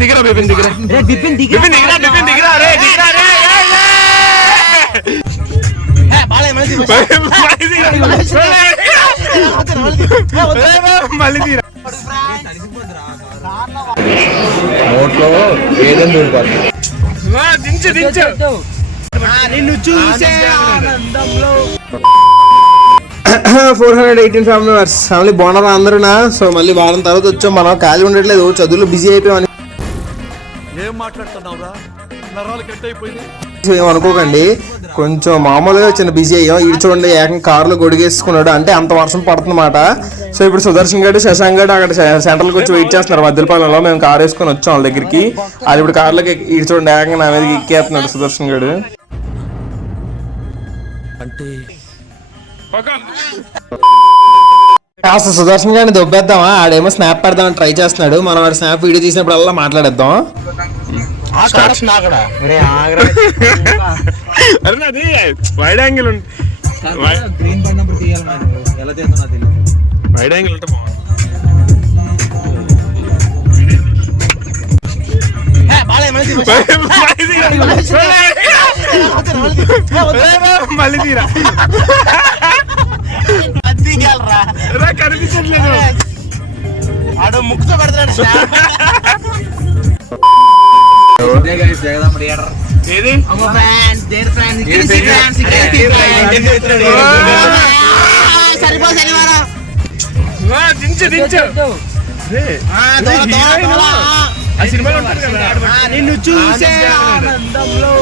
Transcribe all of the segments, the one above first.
దిగరా బిపిన్ దిగరా బిపిన్ దిగరా రే దిగరా రే మళ్ళీ తీరా నోట్లో ఏదైనా దూరిపోతుంది. దించు దించు నిన్ను చూసే ఆనందంలో 418 ఫ్యామిలీ బాగున్నారా అందరూనా? సో మళ్ళీ వారం తర్వాత వచ్చాం. మనం ఖాళీ ఉండట్లేదు, చదువులో బిజీ అయిపోయామని ఏం మాట్లాడుతున్నావురా? నరాలు కట్ అయిపోయింది. ఏమనుకోకండి, కొంచెం మామూలుగా చిన్న బిజీ అయ్యాం. ఇటు చూడండి, ఏకంగా కారులో గొడిగేసుకున్నాడు, అంటే అంత వర్షం పడుతుందన్నమాట. సో ఇప్పుడు సుదర్శన్ గడు శశాంక్ గడు అక్కడ సెంట్రల్కి వచ్చి వెయిట్ చేస్తున్నారు మధ్యపాలెంలో. మేము కారు వేసుకొని వచ్చాం వాళ్ళ దగ్గరికి. అది ఇప్పుడు కార్లోకి ఇటు చూడండి, ఏకంగా నా మీద ఎక్కేస్తున్నాడు సుదర్శన్ గడు. అంటే అసలు సుదర్శన్ గారిని దొబ్బేద్దామా? ఆడేమో స్నాప్ పెడదామని ట్రై చేస్తున్నాడు. మనం వాడు స్నాప్ వీడియో తీసినప్పుడల్లా మాట్లాడేద్దాం. అరే అది వైడ్ యాంగిల్ గ్రీన్ పడినప్పుడు తీయాలి. ఎలా తీస్తున్నా తెలియదు. వైడ్ యాంగిల్ ఉంటే బాగుంది. మళ్ళీ తీరా కనిపించట్లేదు. ఆడు ముక్కుతో పెడతాడు. ఏది దించు దించు నిన్ను చూసే ఆనందంలో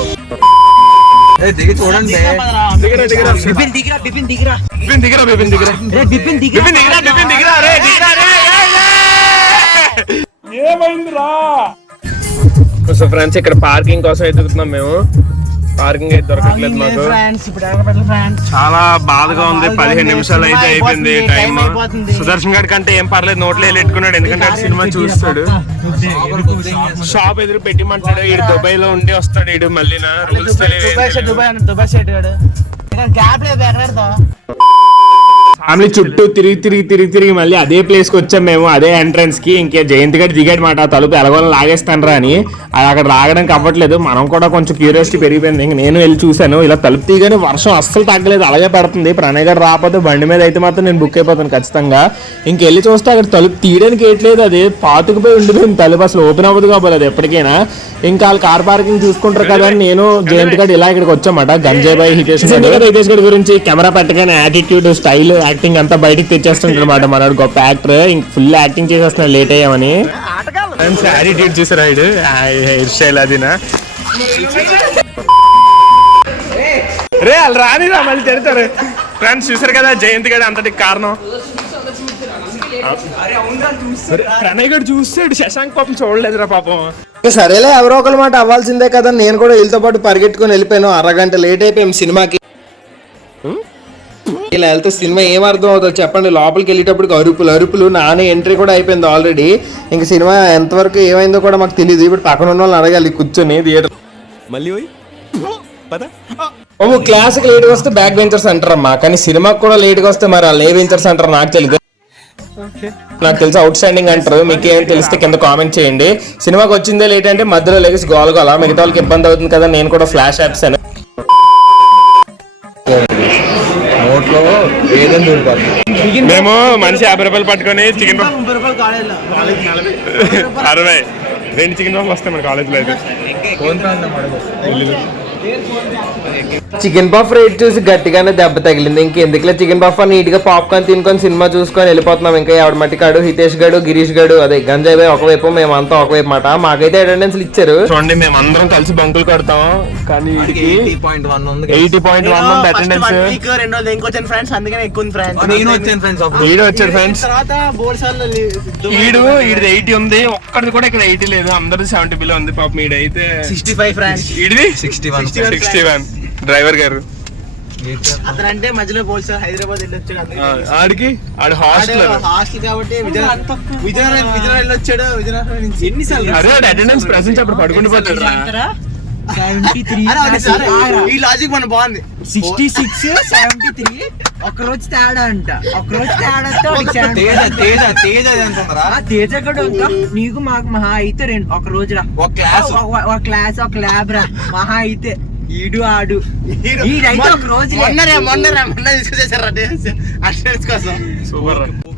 దిగి చూడండి, బిపిన్ దిగిరా బిపిన్ దిగిరా బిపిన్ దిగరా బిపిన్ దిగరా బిపిన్ దిగిరా బిపిన్ దిగరా రే దిగరా రే ఏమైందిరా? సో ఫ్రెండ్స్, ఇక్కడ పార్కింగ్ కోసం ఎదుగుతున్నాం మేము. పార్కింగ్ అయితే దొరకట్లేదు మాకు. చాలా బాధగా ఉంది. 15 నిమిషాలు అయితే అయిపోయింది టైం. సుదర్శన్ గారి కంటే ఏం పర్లేదు, నోట్లో ఎట్టుకున్నాడు, ఎందుకంటే సినిమా చూస్తాడు. షాప్ ఎదురు పెట్టిమంటాడు. ఈడు దుబాయ్ లో ఉండి వస్తాడు. ఈడు మళ్ళీ రూల్స్ ఫ్యామిలీ చుట్టూ తిరిగి మళ్ళీ అదే ప్లేస్ కి వచ్చాం మేము, అదే ఎంట్రన్స్ కి. ఇంకే జయంత్ గడి దిగాడు మాట, తలుపు ఎలాగోలా లాగేస్తానరా అని. అది అక్కడ రాగడానికి అవ్వట్లేదు. మనం కూడా కొంచెం క్యూరియాసిటీ పెరిగిపోయింది. ఇంక నేను వెళ్ళి చూశాను, ఇలా తలుపు తీయగానే వర్షం అస్సలు తగ్గలేదు, అలాగే పడుతుంది. ప్రణయ్ గారు రాకపోతే బండి మీద అయితే మాత్రం నేను బుక్ అయిపోతాను ఖచ్చితంగా. ఇంకెళ్ళి చూస్తే అక్కడ తలుపు తీయడానికి వేయట్లేదు, అది పాతుకుపోయి ఉండిపోయింది తలుపు, అసలు ఓపెన్ అవ్వదు కాబోలేదు అది ఎప్పటికైనా. ఇంకా వాళ్ళు కార్ పార్కింగ్ చూసుకుంటారు కదా అని నేను జయంత్ గడి ఇలా ఇక్కడికి వచ్చామాట. గంజాయ్ బాయ్ హితేష్ గడి గురించి కెమెరా పెట్టగానే యాటిట్యూడ్, స్టైల్, యాక్టింగ్ అంతా బయటకు తెచ్చేస్తుంటాడు అనమాట. మనోడు గొప్ప యాక్టర్, ఇంక ఫుల్ యాక్టింగ్ చేసేస్తున్నాడు లేట్ అయ్యామని. యాటిట్యూడ్ చూసారా హెయిర్ స్టైల్ అదినా రే వాళ్ళు రానిరా మళ్ళీ తిడతారు. ఫ్రెండ్స్ చూసారు కదా జయంత్ గడి అంతటి కారణం. ప్రణయ్ గడు చూసాడు, శశాంక్ పాపం చూడలేదురా పాపం. సరేలే, ఎవరో ఒకరి మాట అవ్వాల్సిందే కదా. నేను కూడా వీళ్ళతో పాటు పరిగెట్టుకుని వెళ్ళిపోయాను. అరగంట లేట్ అయిపోయాం సినిమాకి. ఇలా వెళ్తే సినిమా ఏం అర్థం అవుతుంది చెప్పండి? లోపలికి వెళ్ళేటప్పుడు అరుపులు నానే ఎంట్రీ కూడా అయిపోయింది ఆల్రెడీ. ఇంకా సినిమా ఎంతవరకు ఏమైందో కూడా మాకు తెలియదు. ఇప్పుడు పక్కన ఉన్న వాళ్ళని అడగాలి కూర్చొని థియేటర్. మళ్ళీ క్లాస్కి లేట్గా వస్తే బ్యాక్ బెంచర్స్ అంటారమ్మా, కానీ సినిమాకి కూడా లేట్గా వస్తే మరి వాళ్ళు ఏ బెంచర్స్ అంటారు నాకు తెలియదు. నాకు తెలిసి అవుట్ స్టాండింగ్ అంటారు. మీకు ఏం తెలిస్తే కింద కామెంట్ చేయండి. సినిమాకి వచ్చిందే లేట్ అంటే మధ్యలో లెగిసి గోలగోలా, మిగతా వాళ్ళకి ఇబ్బంది అవుతుంది కదా. నేను కూడా ఫ్లాష్ ఆప్సాను. నోట్లో ఏదైనా దూరిపోతుంది. మేము మనిషి 50 రూపాయలు పట్టుకొని చికెన్ 60 2 చికెన్ పఫ్ వస్తాయి మన కాలేజ్లో అయితే. చికెన్ పఫ్ రేట్ చూసి గట్టిగానే దెబ్బ తగిలింది. ఇంకెందుకులే చికెన్ పఫ్ అని నీట్గా పాప్కార్న్ తినుకొని సినిమా చూసుకొని వెళ్ళిపోతున్నాం. ఇంకా ఎవడ మట్టికాడు, హితేష్ గడు, గిరీష్ గడు, అదే గంజాయ్ బాయ్ ఒకవైపు, మేమంతా ఒకవైపు మాట. మాకైతే అటెండెన్స్ ఇచ్చారు. చూడండి మేము అందరం కలిసి బంకులు కడతాం, కానీ 80.1 ఉంది అటెండెన్స్. వచ్చాడు ఫ్రెండ్స్. ఈడు 80 ఉంది, ఒక్కడిది కూడా ఇక్కడ 80 లేదు, అందరిది 70 బిలో ఉంది. పాపం ఈడైతే 65 ఫ్రెండ్స్, ఈడిది 61 డ్రైవర్ గారు. అతనంటే మధ్యలో పోలీసు హైదరాబాద్ వెళ్ళొచ్చాడు. ఆడికి ఆడు హాస్టల్ కాబట్టి విజయనగరం వెళ్ళొచ్చాడు. విజయనగరం నుంచి ఎన్నిసార్లు అటెండెన్స్ ప్రెసెంట్ అప్పుడు పడుకుని పోతాడు. ఈ లాజిక్ మన బాగుంది. 66, 73 ఒక రోజు తేడా అంట. ఒక రోజు తేడా తేజ తేజ తేజ ఎంత ఉందరా? తేజ కూడా ఉందా? నీకు మాకు మహా అయితే రెండు ఒక రోజు రా, ఒక క్లాస్ ఒక క్లాస్ ఒక ల్యాబ్ రా మహా అయితే. ఈడు ఆడు ఈడైతే ఒక రోజు మొన్న తీసుకొచ్చేసారా అటెండెన్స్ కోసం.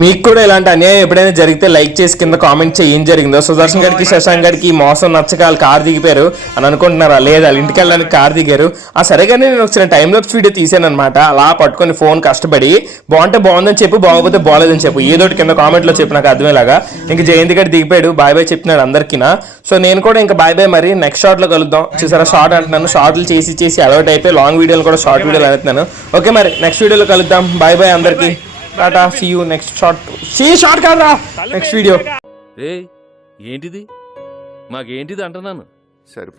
మీకు కూడా ఇలాంటి అన్యాయం ఎప్పుడైనా జరిగితే లైక్ చేసి కింద కామెంట్ చేయి ఏం జరిగిందో. సుదర్శన్ గారికి శశాంక్ గారికి ఈ మోసం నచ్చక వాళ్ళు కార్ దిగిపోయారు అని అనుకుంటున్నారా? లేదా వాళ్ళ ఇంటికి వెళ్ళడానికి కార్ దిగారు. ఆ సరేగానే నేను వచ్చిన టైం లాప్స్ వీడియో తీసాను అనమాట. అలా పట్టుకొని ఫోన్ కష్టపడి బాగుంటే బాగుందని చెప్పు, బాగోపోతే బాగోలేదని చెప్పు, ఏదోటి కింద కామెంట్లో చెప్పు నాకు అర్థమయ్యేలాగా. ఇంక జయంతి గారు దిగిపోయాడు, బాయ్ బాయ్ చెప్తున్నాడు అందరికీనా. సో నేను కూడా ఇంకా బాయ్ బాయ్, మరి నెక్స్ట్ షార్ట్లో కలుద్దాం. చూసారా షార్ట్ అంటున్నాను, షార్ట్లు చేసి అలవాటు అయిపోయి లాంగ్ వీడియోలు కూడా షార్ట్ వీడియోలు అనుతున్నాను. ఓకే మరి నెక్స్ట్ వీడియోలో కలుద్దాం. బాయ్ బాయ్ అందరికీ, టాటా, see you next short. Short కాదురా, నెక్స్ట్ వీడియో. ఏంటిది మాకేంటిది అంటున్నాను. సరిపోయి